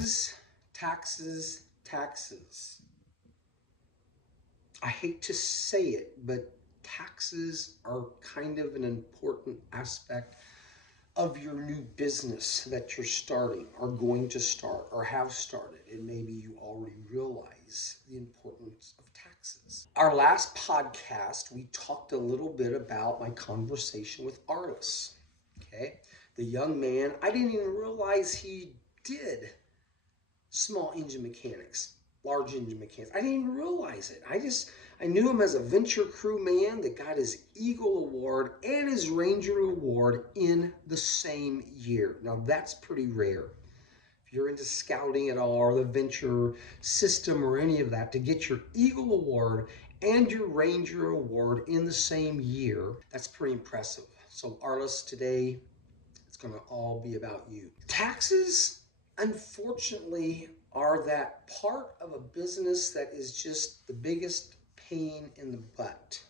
Taxes, taxes, taxes. I hate to say it, but taxes are kind of an important aspect of your new business that you're starting or going to start or have started. And maybe you already realize the importance of taxes. Our last podcast, we talked a little bit about my conversation with Arliss. Okay. The young man, I didn't even realize he did small engine mechanics, large engine mechanics. I didn't even realize it. I knew him as a venture crew man that got his Eagle Award and his Ranger Award in the same year. Now that's pretty rare. If you're into scouting at all or the venture system or any of that, to get your Eagle Award and your Ranger Award in the same year, that's pretty impressive. So Arliss, today, it's going to all be about you. Taxes, unfortunately, are that part of a business that is just the biggest pain in the butt.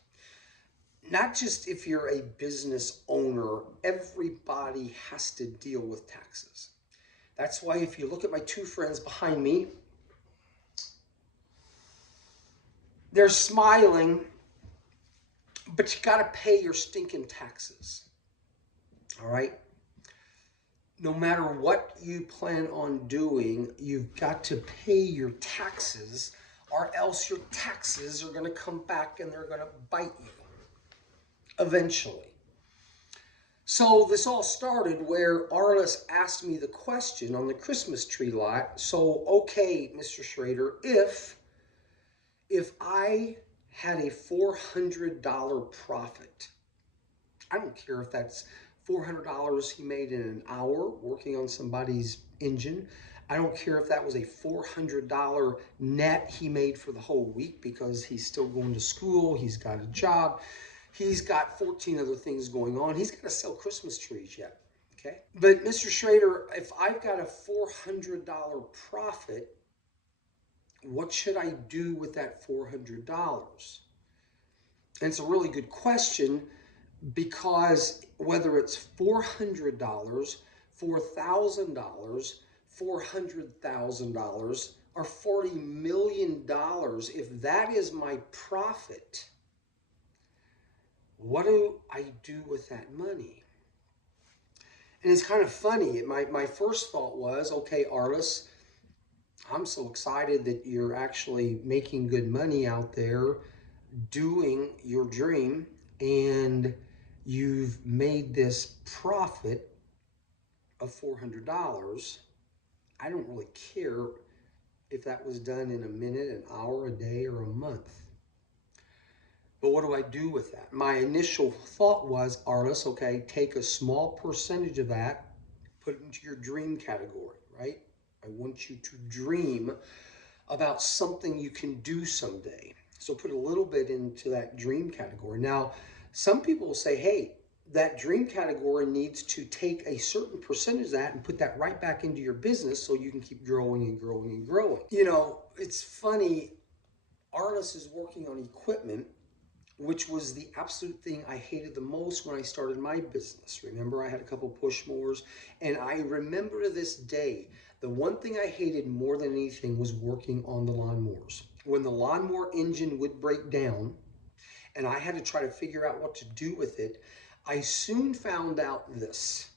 Not just if you're a business owner, everybody has to deal with taxes. That's why if you look at my two friends behind me, they're smiling, but you got to pay your stinking taxes. All right? No matter what you plan on doing, you've got to pay your taxes, or else your taxes are going to come back and they're going to bite you eventually. So this all started where Arliss asked me the question on the Christmas tree lot. So, okay, Mr. Schrader, if I had a $400 profit, I don't care if that's $400 he made in an hour working on somebody's engine. I don't care if that was a $400 net he made for the whole week because he's still going to school, he's got a job, he's got 14 other things going on. He's got to sell Christmas trees yet, okay? But Mr. Schrader, if I've got a $400 profit, what should I do with that $400? And it's a really good question, because whether it's $400, $4,000, $400,000, or $40 million, if that is my profit, what do I do with that money? And it's kind of funny. My first thought was, okay, Arliss, I'm so excited that you're actually making good money out there doing your dream, and you've made this profit of $400. I don't really care if that was done in a minute, an hour, a day, or a month. But what do I do with that? My initial thought was, Arliss, okay, take a small percentage of that, put it into your dream category, right? I want you to dream about something you can do someday. So put a little bit into that dream category. Now, some people will say, hey, that dream category needs to take a certain percentage of that and put that right back into your business so you can keep growing and growing and growing. You know, it's funny, Arliss is working on equipment, which was the absolute thing I hated the most when I started my business. Remember, I had a couple push mowers, and I remember to this day, the one thing I hated more than anything was working on the lawnmowers. When the lawnmower engine would break down and I had to try to figure out what to do with it, I soon found out this,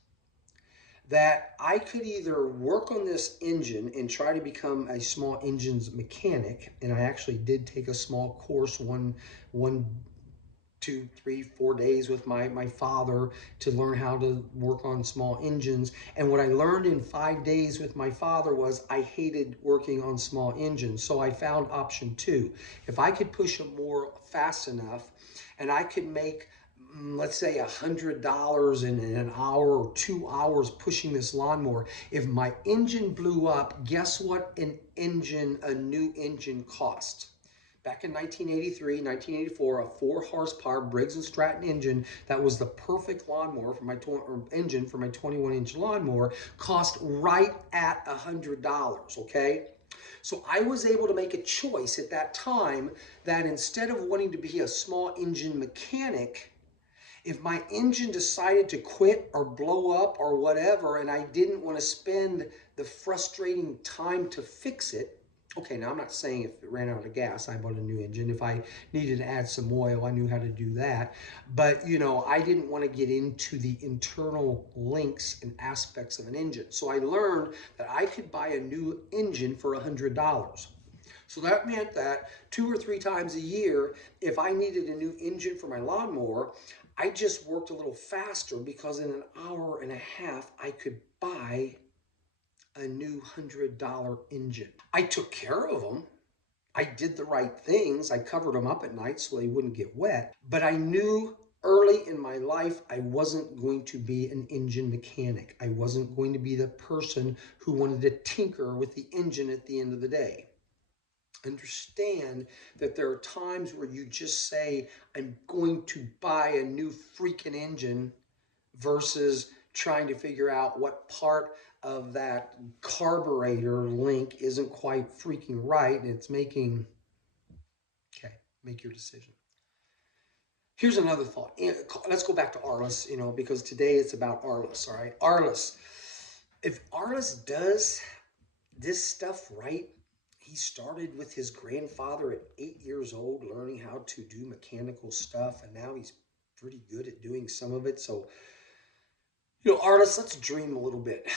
that I could either work on this engine and try to become a small engines mechanic, and I actually did take a small course, one 2, 3, 4 days with my father to learn how to work on small engines. And what I learned in 5 days with my father was I hated working on small engines. So I found option 2. If I could push a mower fast enough and I could make, let's say, $100 in an hour or 2 hours pushing this lawnmower, if my engine blew up, guess what a new engine cost? Back in 1983, 1984, a 4-horsepower Briggs & Stratton engine that was the perfect lawnmower for my engine for my 21-inch lawnmower cost right at $100, okay? So I was able to make a choice at that time that instead of wanting to be a small engine mechanic If my engine decided to quit or blow up or whatever, and I didn't want to spend the frustrating time to fix it, okay, now I'm not saying if it ran out of gas, I bought a new engine. If I needed to add some oil, I knew how to do that. But, you know, I didn't want to get into the internal links and aspects of an engine. So I learned that I could buy a new engine for $100. So that meant that 2 or 3 times a year, if I needed a new engine for my lawnmower, I just worked a little faster because in an hour and a half, I could buy a new $100 engine. I took care of them. I did the right things. I covered them up at night so they wouldn't get wet. But I knew early in my life I wasn't going to be an engine mechanic. I wasn't going to be the person who wanted to tinker with the engine at the end of the day. Understand that there are times where you just say, I'm going to buy a new freaking engine versus trying to figure out what part of that carburetor link isn't quite freaking right and it's making, okay, make your decision. Here's another thought. Let's go back to Arliss, you know, because today it's about Arliss, all right? Arliss, if Arliss does this stuff right, he started with his grandfather at 8 years old, learning how to do mechanical stuff, and now he's pretty good at doing some of it. So, you know, Arliss, let's dream a little bit.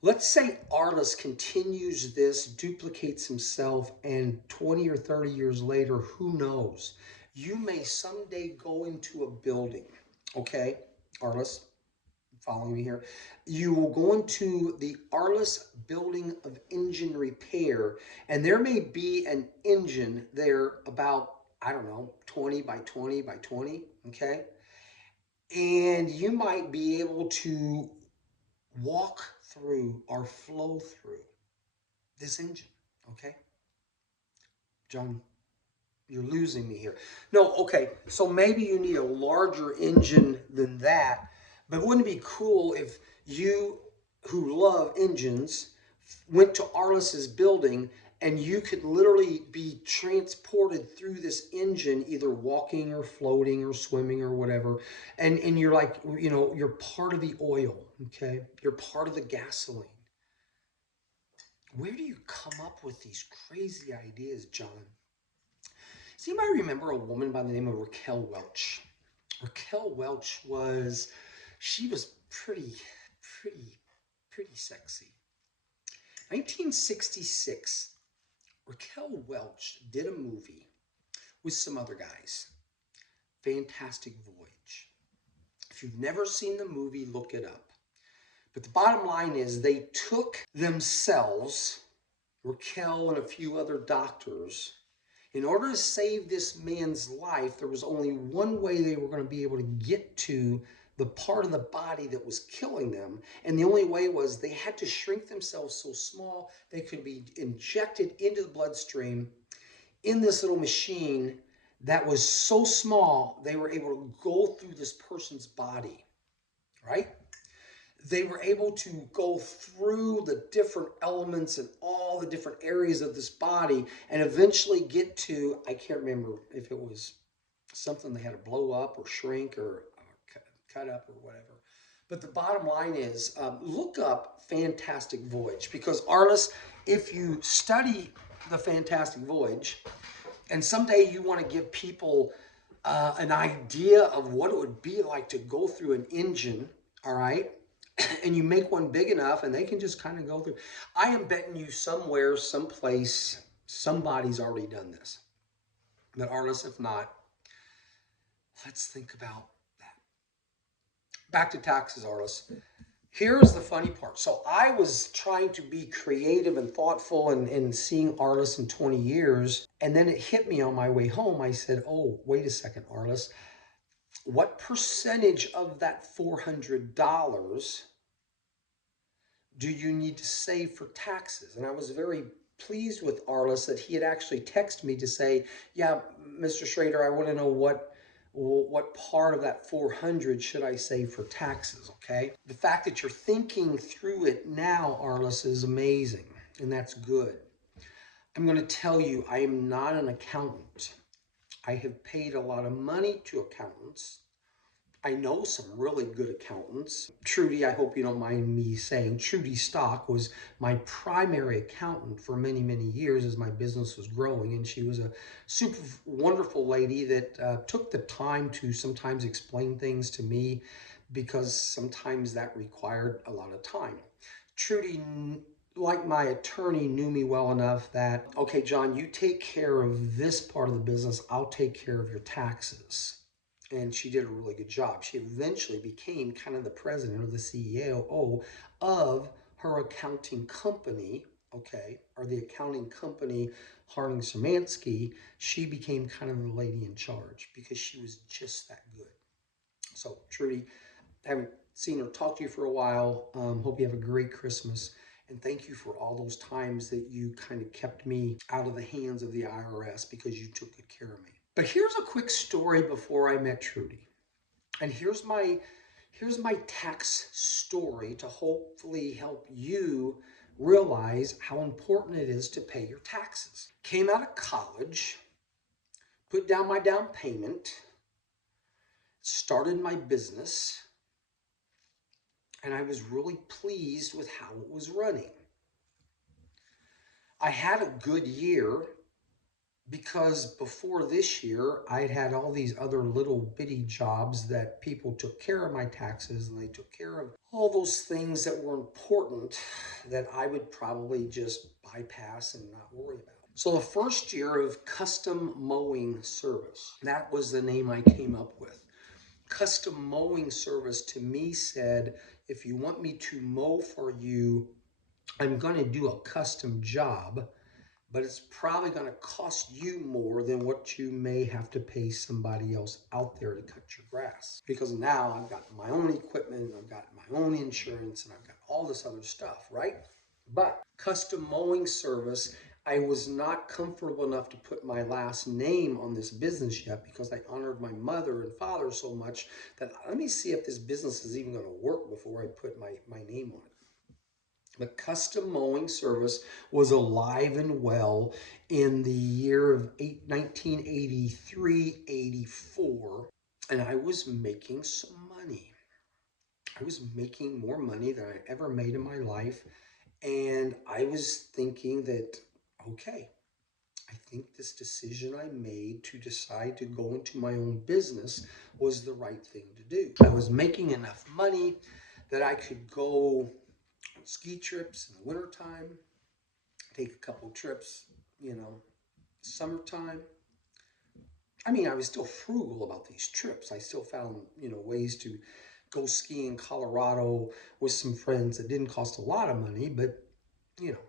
Let's say Arliss continues this, duplicates himself, and 20 or 30 years later, who knows? You may someday go into a building, okay, Arliss? Following me here, you will go into the Arliss building of engine repair, and there may be an engine there about, I don't know, 20 by 20 by 20, okay? And you might be able to walk through or flow through this engine, okay? John, you're losing me here. No, okay, so maybe you need a larger engine than that, but wouldn't it be cool if you who love engines went to Arliss's building and you could literally be transported through this engine, either walking or floating or swimming or whatever, and you're like, you know, you're part of the oil, okay? You're part of the gasoline. Where do you come up with these crazy ideas, John? Does anybody remember a woman by the name of Raquel Welch? Raquel Welch she was pretty sexy. 1966, Raquel Welch did a movie with some other guys, Fantastic Voyage. If you've never seen the movie, look it up. But the bottom line is they took themselves, Raquel and a few other doctors, in order to save this man's life. There was only one way they were going to be able to get to the part of the body that was killing them. And the only way was they had to shrink themselves so small they could be injected into the bloodstream in this little machine that was so small they were able to go through this person's body, right? They were able to go through the different elements and all the different areas of this body and eventually get to, I can't remember if it was something they had to blow up or shrink or cut up or whatever. But the bottom line is, look up Fantastic Voyage, because Arliss, if you study the Fantastic Voyage, and someday you want to give people an idea of what it would be like to go through an engine, all right? And you make one big enough and they can just kind of go through. I am betting you somewhere, someplace, somebody's already done this. But Arliss, if not, let's think about that. Back to taxes, Arliss. Here's the funny part. So I was trying to be creative and thoughtful and seeing Arliss in 20 years. And then it hit me on my way home. I said, oh, wait a second, Arliss. What percentage of that $400 do you need to save for taxes? And I was very pleased with Arliss that he had actually texted me to say, yeah, Mr. Schrader, I want to know what part of that 400 should I save for taxes, okay? The fact that you're thinking through it now, Arliss, is amazing, and that's good. I'm going to tell you, I am not an accountant. I have paid a lot of money to accountants. I know some really good accountants. Trudy, I hope you don't mind me saying, Trudy Stock was my primary accountant for many, many years as my business was growing. And she was a super wonderful lady that took the time to sometimes explain things to me because sometimes that required a lot of time. Trudy, like my attorney, knew me well enough that, okay, John, you take care of this part of the business, I'll take care of your taxes. And she did a really good job. She eventually became kind of the president or the CEO of her accounting company, okay, or the accounting company, Harding Szymanski. She became kind of the lady in charge because she was just that good. So, Trudy, I haven't seen or talked to you for a while. Hope you have a great Christmas. And thank you for all those times that you kind of kept me out of the hands of the IRS because you took good care of me. But here's a quick story before I met Trudy. And here's my tax story to hopefully help you realize how important it is to pay your taxes. Came out of college, put down my down payment, started my business, and I was really pleased with how it was running. I had a good year because before this year, I'd had all these other little bitty jobs that people took care of my taxes and they took care of all those things that were important that I would probably just bypass and not worry about. So the first year of custom mowing service, that was the name I came up with. Custom mowing service to me said, if you want me to mow for you, I'm going to do a custom job, but it's probably going to cost you more than what you may have to pay somebody else out there to cut your grass. Because now I've got my own equipment, I've got my own insurance, and I've got all this other stuff, right? But custom mowing service, I was not comfortable enough to put my last name on this business yet because I honored my mother and father so much that let me see if this business is even going to work before I put my name on it. The custom mowing service was alive and well in the year of 1983, 84, and I was making some money. I was making more money than I ever made in my life, and I was thinking that, okay, I think this decision I made to decide to go into my own business was the right thing to do. I was making enough money that I could go on ski trips in the wintertime, take a couple trips, summertime. I mean, I was still frugal about these trips. I still found, ways to go ski in Colorado with some friends that didn't cost a lot of money, but, you know,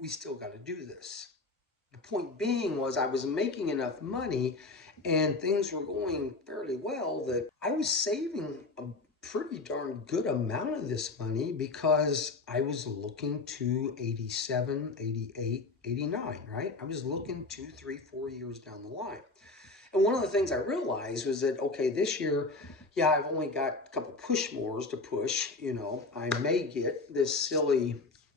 we still got to do this. The point being was I was making enough money and things were going fairly well that I was saving a pretty darn good amount of this money because I was looking to 87, 88, 89, right? I was looking 2, 3, 4 years down the line. And one of the things I realized was that, okay, this year, yeah, I've only got a couple push mowers to push. I may get this silly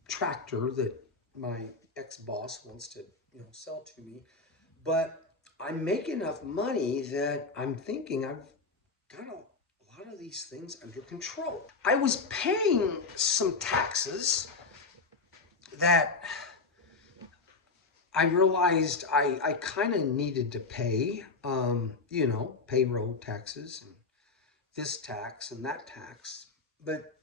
tractor that my ex-boss wants to, sell to me. But I make enough money that I'm thinking I've got a lot of these things under control. I was paying some taxes that I realized I kind of needed to pay, payroll taxes and this tax and that tax. But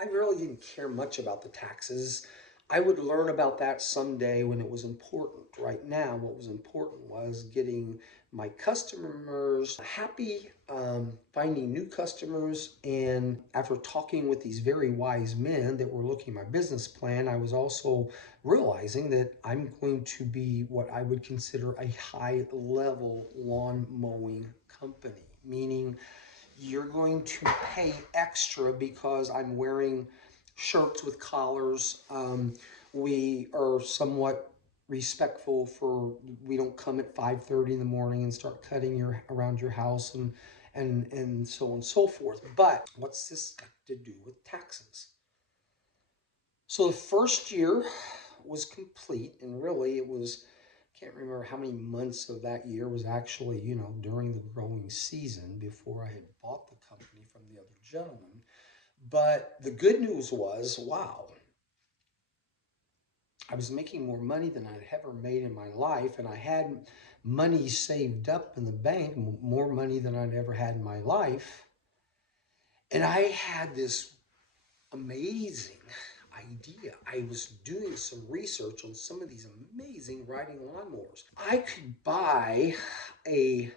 I really didn't care much about the taxes. I would learn about that someday when it was important. Right now, what was important was getting my customers happy, finding new customers. And after talking with these very wise men that were looking at my business plan, I was also realizing that I'm going to be what I would consider a high level lawn mowing company, meaning you're going to pay extra because I'm wearing shirts with collars. We are somewhat respectful for we don't come at 5:30 in the morning and start cutting around your house and so on and so forth. But what's this got to do with taxes? So the first year was complete, and really it was Can't remember how many months of that year was actually, during the growing season before I had bought the company from the other gentleman. But the good news was, wow, I was making more money than I'd ever made in my life, and I had money saved up in the bank, more money than I'd ever had in my life. And I had this amazing idea. I was doing some research on some of these amazing riding lawnmowers. I could buy a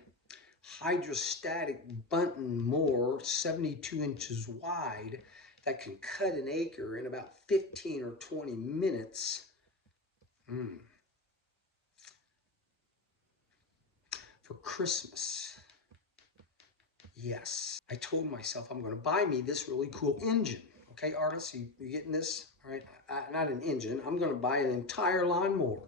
hydrostatic Bunton mower, 72 inches wide, that can cut an acre in about 15 or 20 minutes. For Christmas. Yes. I told myself I'm going to buy me this really cool engine. Okay, artists, you getting this? All right, not an engine. I'm going to buy an entire lawnmower.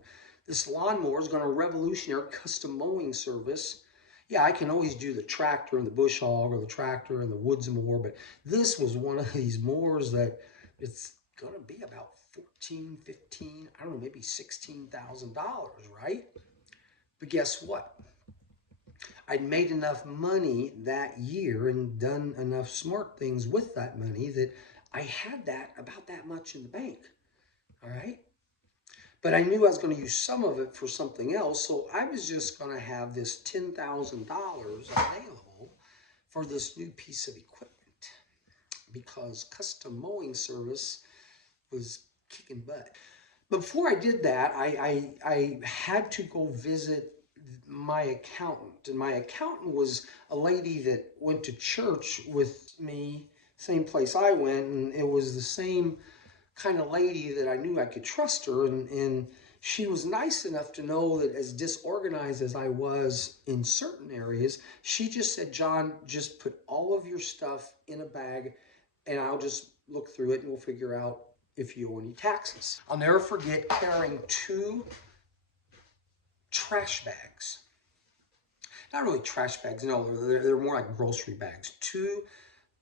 This lawnmower is going to revolutionary custom mowing service. Yeah, I can always do the tractor and the bush hog or the tractor and the woods mower, but this was one of these mowers that it's going to be about 14, 15, I don't know, maybe $16,000, right? But guess what? I'd made enough money that year and done enough smart things with that money that I had that about that much in the bank. All right. But I knew I was going to use some of it for something else. So I was just going to have this $10,000 available for this new piece of equipment because custom mowing service was kicking butt. Before I did that, I had to go visit my accountant. And my accountant was a lady that went to church with me, same place I went. And it was the same kind of lady that I knew I could trust her. And she was nice enough to know that as disorganized as I was in certain areas, she just said, John, just put all of your stuff in a bag and I'll just look through it and we'll figure out if you owe any taxes. I'll never forget carrying 2 trash bags. Not really trash bags, no, they're more like grocery bags. 2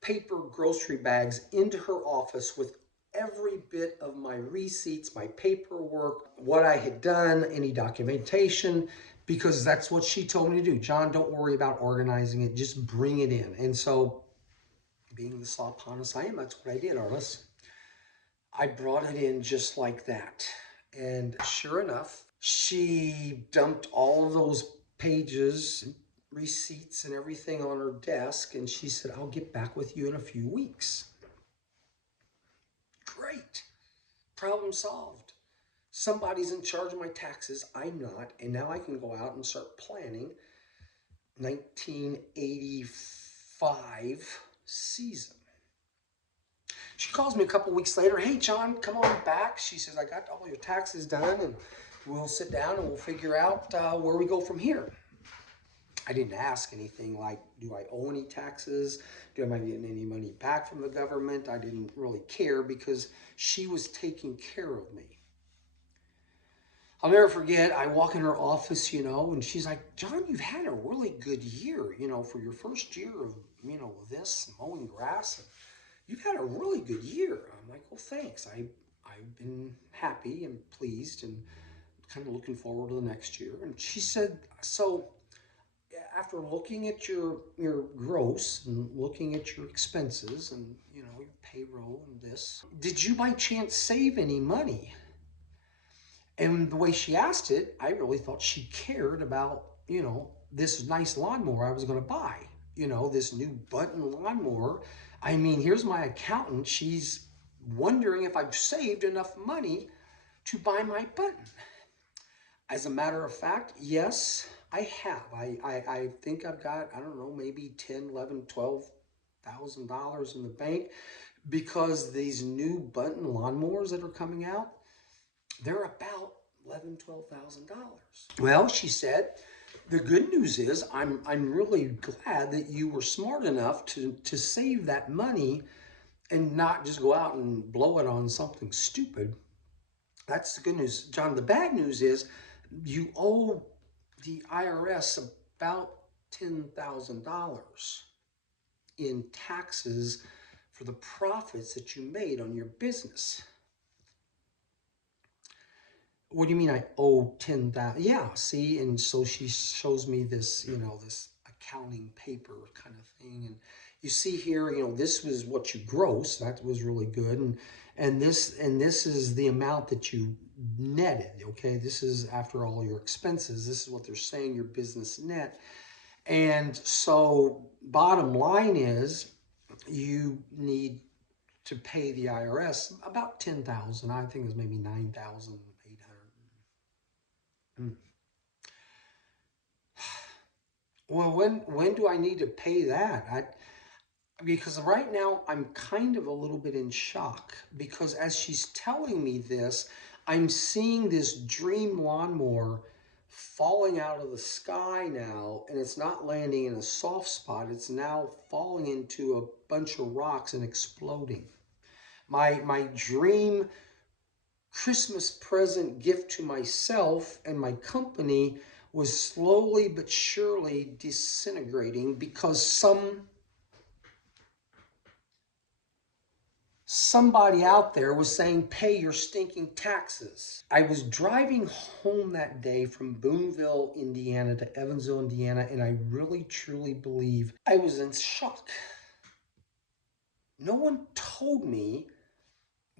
paper grocery bags into her office with every bit of my receipts, my paperwork, what I had done, any documentation, because that's what she told me to do. John, don't worry about organizing it, just bring it in. And so, being the slop-honest I am, that's what I did, Arliss. I brought it in just like that. And sure enough, she dumped all of those pages, receipts, and everything on her desk. And she said, I'll get back with you in a few weeks. Great. Problem solved. Somebody's in charge of my taxes. I'm not. And now I can go out and start planning 1985 season. She calls me a couple weeks later. Hey, John, come on back. She says, I got all your taxes done, and we'll sit down and we'll figure out where we go from here. I didn't ask anything like, do I owe any taxes? Am I getting any money back from the government? I didn't really care because she was taking care of me. I'll never forget, I walk in her office, and she's like, John, you've had a really good year, for your first year of, this mowing grass. And you've had a really good year. I'm like, well, thanks. I've been happy and pleased and kind of looking forward to the next year. And she said, so after looking at your gross and looking at your expenses and, your payroll and this, did you by chance save any money? And the way she asked it, I really thought she cared about, this nice lawnmower I was going to buy, this new Bunton lawnmower. I mean, here's my accountant. She's wondering if I've saved enough money to buy my Bunton. As a matter of fact, yes, I have. I think I've got, I don't know, maybe $10, $11, $12,000 in the bank because these new Bunton lawnmowers that are coming out, they're about $11,000, $12,000. Well, she said, the good news is I'm really glad that you were smart enough to save that money and not just go out and blow it on something stupid. That's the good news. John, the bad news is you owe the IRS about $10,000 in taxes for the profits that you made on your business. What do you mean I owe 10,000? Yeah, see, and so she shows me this, this accounting paper kind of thing, and you see here, this was what you gross. That was really good, and this is the amount that you netted. Okay, this is after all your expenses. This is what they're saying your business net, and so bottom line is you need to pay the IRS about 10,000. I think it's maybe 9,800. Mm. Well, when do I need to pay that? Because right now I'm kind of a little bit in shock because as she's telling me this, I'm seeing this dream lawnmower falling out of the sky now, and it's not landing in a soft spot. It's now falling into a bunch of rocks and exploding. My dream Christmas present gift to myself and my company was slowly but surely disintegrating because somebody out there was saying, pay your stinking taxes. I was driving home that day from Boonville, Indiana to Evansville, Indiana, and I really truly believe I was in shock. No one told me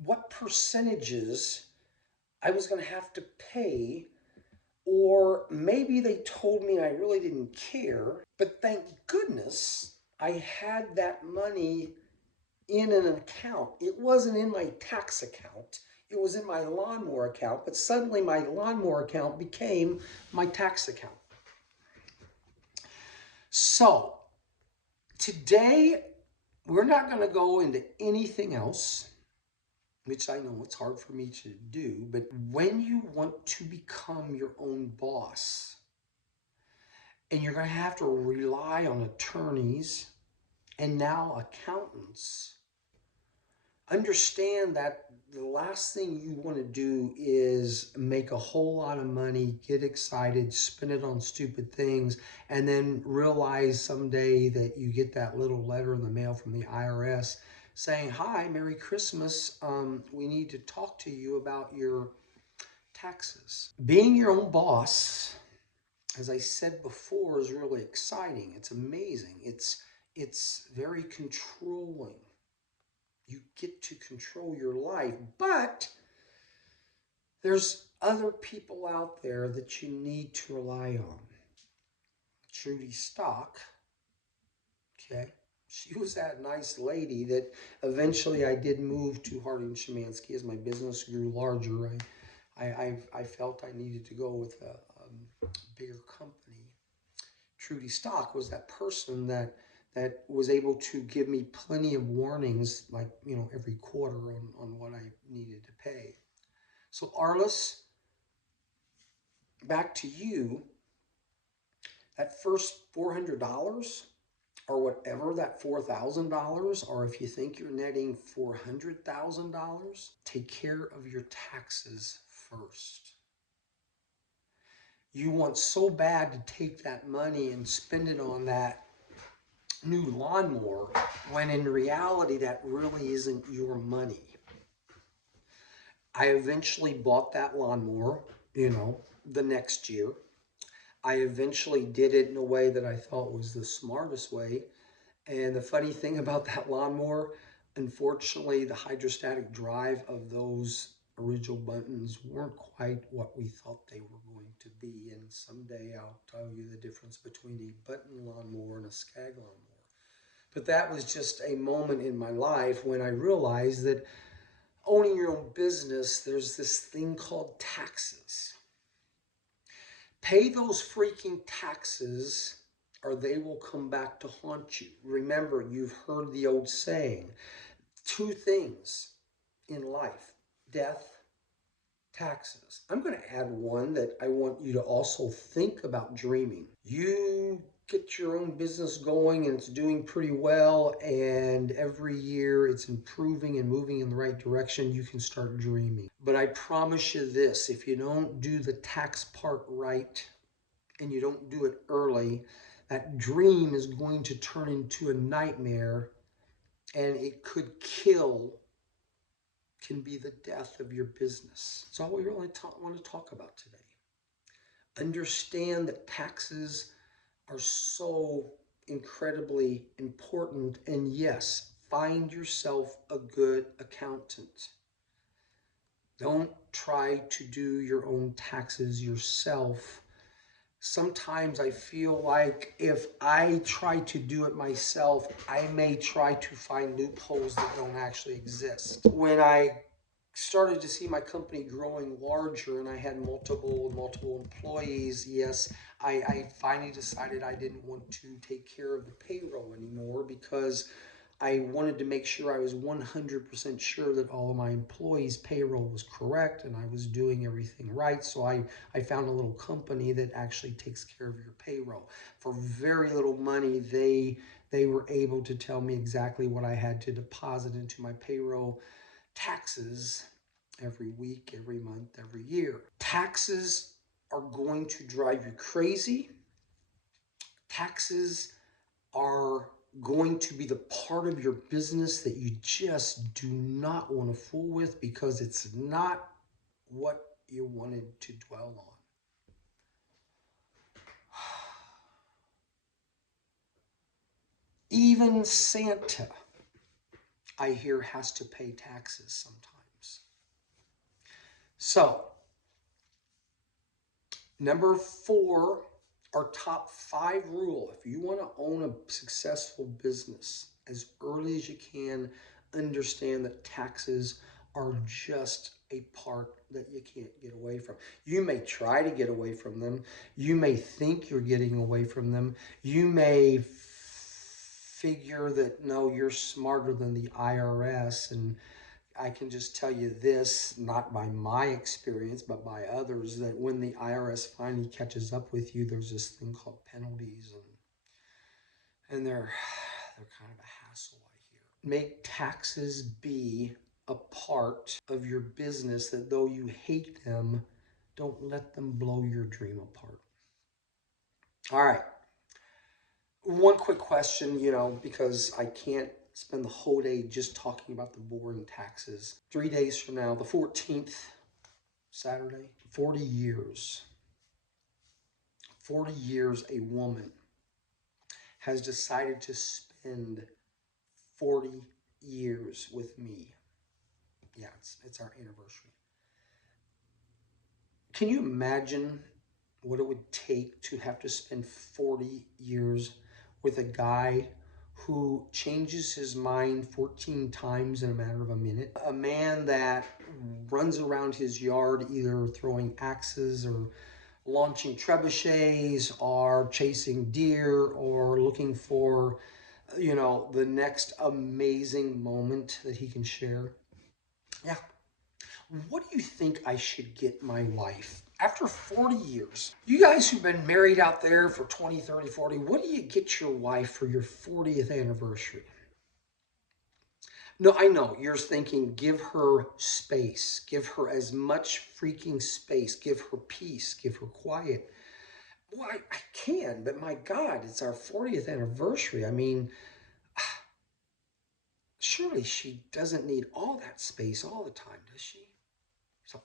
what percentages I was going to have to pay. Or maybe they told me and I really didn't care, but thank goodness I had that money in an account. It wasn't in my tax account, it was in my lawnmower account, but suddenly my lawnmower account became my tax account. So today, we're not going to go into anything else, which I know it's hard for me to do, but when you want to become your own boss, and you're going to have to rely on attorneys and now accountants, understand that the last thing you want to do is make a whole lot of money, get excited, spend it on stupid things, and then realize someday that you get that little letter in the mail from the IRS saying, hi, Merry Christmas. We need to talk to you about your taxes. Being your own boss, as I said before, is really exciting. It's amazing. It's very controlling. You get to control your life, but there's other people out there that you need to rely on. Trudy Stock, okay, she was that nice lady that eventually I did move to Harding Szymanski as my business grew larger. I felt I needed to go with a bigger company. Trudy Stock was that person that was able to give me plenty of warnings, like, every quarter on what I needed to pay. So Arliss, back to you. That first $400 or whatever that $4,000, or if you think you're netting $400,000, take care of your taxes first. You want so bad to take that money and spend it on that new lawnmower when in reality that really isn't your money. I eventually bought that lawnmower, the next year. I eventually did it in a way that I thought was the smartest way. And the funny thing about that lawnmower, unfortunately, the hydrostatic drive of those original buttons weren't quite what we thought they were going to be. And someday I'll tell you the difference between a button lawnmower and a skag lawnmower. But that was just a moment in my life when I realized that owning your own business, there's this thing called taxes. Pay those freaking taxes or they will come back to haunt you. Remember, you've heard the old saying, two things in life, death, taxes. I'm going to add one that I want you to also think about dreaming. You get your own business going and it's doing pretty well, and every year it's improving and moving in the right direction, you can start dreaming. But I promise you this, if you don't do the tax part right and you don't do it early, that dream is going to turn into a nightmare, and it could kill can be the death of your business. That's all we really want to talk about today. Understand that taxes are so incredibly important. And yes, find yourself a good accountant. Don't try to do your own taxes yourself. Sometimes I feel like if I try to do it myself, I may try to find loopholes that don't actually exist. When I started to see my company growing larger and I had multiple employees, yes, I finally decided I didn't want to take care of the payroll anymore because I wanted to make sure I was 100% sure that all of my employees' payroll was correct and I was doing everything right. So I found a little company that actually takes care of your payroll. For very little money, they were able to tell me exactly what I had to deposit into my payroll taxes every week, every month, every year. Taxes are going to drive you crazy. Taxes are going to be the part of your business that you just do not want to fool with because it's not what you wanted to dwell on. Even Santa, I hear, has to pay taxes sometimes. So, number 4, our top 5 rule. If you want to own a successful business, as early as you can, understand that taxes are just a part that you can't get away from. You may try to get away from them. You may think you're getting away from them. You may figure that, no, you're smarter than the IRS. And I can just tell you this, not by my experience, but by others, that when the IRS finally catches up with you, there's this thing called penalties, and they're kind of a hassle, I hear. Make taxes be a part of your business that though you hate them, don't let them blow your dream apart. All right. One quick question, because I can't spend the whole day just talking about the boring taxes. 3 days from now, the 14th, Saturday, 40 years. 40 years a woman has decided to spend 40 years with me. Yeah, it's our anniversary. Can you imagine what it would take to have to spend 40 years with a guy who changes his mind 14 times in a matter of a minute? A man that runs around his yard either throwing axes or launching trebuchets or chasing deer or looking for, the next amazing moment that he can share. Yeah. What do you think I should get my wife after 40 years? You guys who've been married out there for 20, 30, 40, what do you get your wife for your 40th anniversary? No, I know. You're thinking, give her space. Give her as much freaking space. Give her peace. Give her quiet. Well, I can, but my God, it's our 40th anniversary. I mean, surely she doesn't need all that space all the time, does she? So,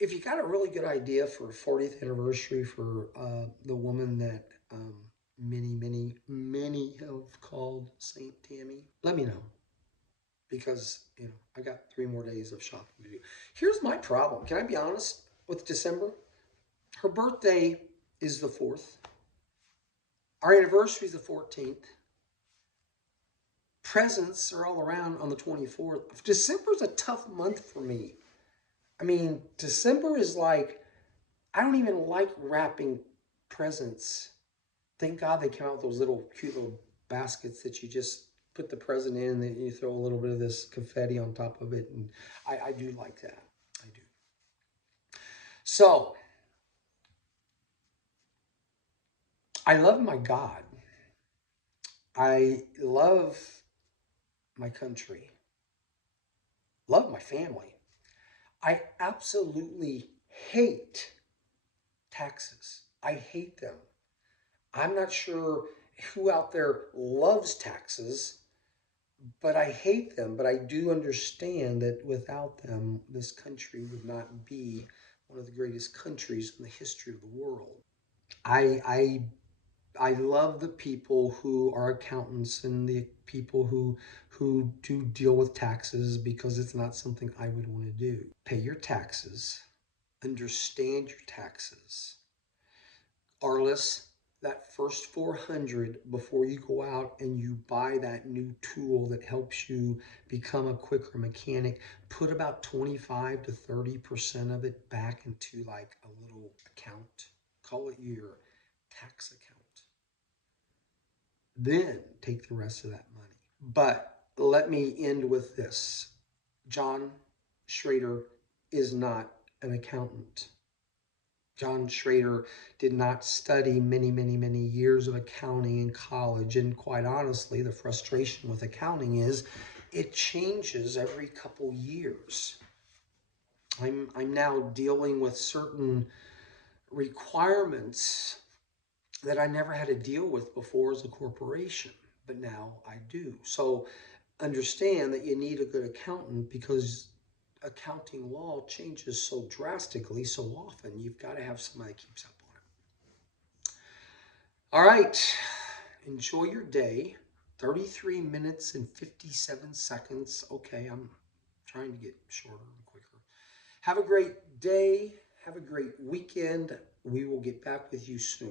if you got a really good idea for a 40th anniversary for the woman that many have called Saint Tammy, let me know. Because, I got 3 more days of shopping to do. Here's my problem. Can I be honest with December? Her birthday is the 4th. Our anniversary is the 14th. Presents are all around on the 24th. December's a tough month for me. I mean, December is like, I don't even like wrapping presents. Thank God they came out with those little cute little baskets that you just put the present in and then you throw a little bit of this confetti on top of it. And I do like that. I do. So, I love my God. I love my country. Love my family. I absolutely hate taxes. I hate them. I'm not sure who out there loves taxes, but I hate them. But I do understand that without them, this country would not be one of the greatest countries in the history of the world. I I I love the people who are accountants and the people who do deal with taxes because it's not something I would want to do. Pay your taxes, understand your taxes. Arliss, that first 400 before you go out and you buy that new tool that helps you become a quicker mechanic, put about 25 to 30% of it back into like a little account. Call it your tax account. Then take the rest of that money. But let me end with this. John Schrader is not an accountant. John Schrader did not study many years of accounting in college. And quite honestly, the frustration with accounting is it changes every couple years. I'm now dealing with certain requirements that I never had to deal with before as a corporation, but now I do. So understand that you need a good accountant because accounting law changes so drastically so often. You've got to have somebody that keeps up on it. All right. Enjoy your day. 33 minutes and 57 seconds. Okay, I'm trying to get shorter and quicker. Have a great day. Have a great weekend. We will get back with you soon.